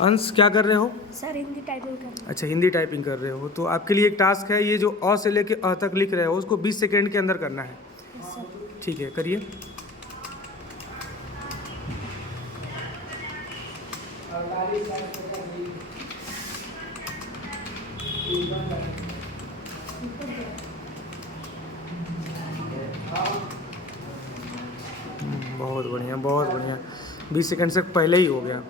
अंश क्या कर रहे हो? सर हिंदी टाइपिंग कर। अच्छा, हिंदी टाइपिंग कर रहे हो। तो आपके लिए एक टास्क है, ये जो अ से लेके अ तक लिख रहे हो उसको 20 सेकेंड के अंदर करना है। सर ठीक है, करिए। बहुत बढ़िया, बहुत बढ़िया। 20 सेकंड से पहले ही हो गया।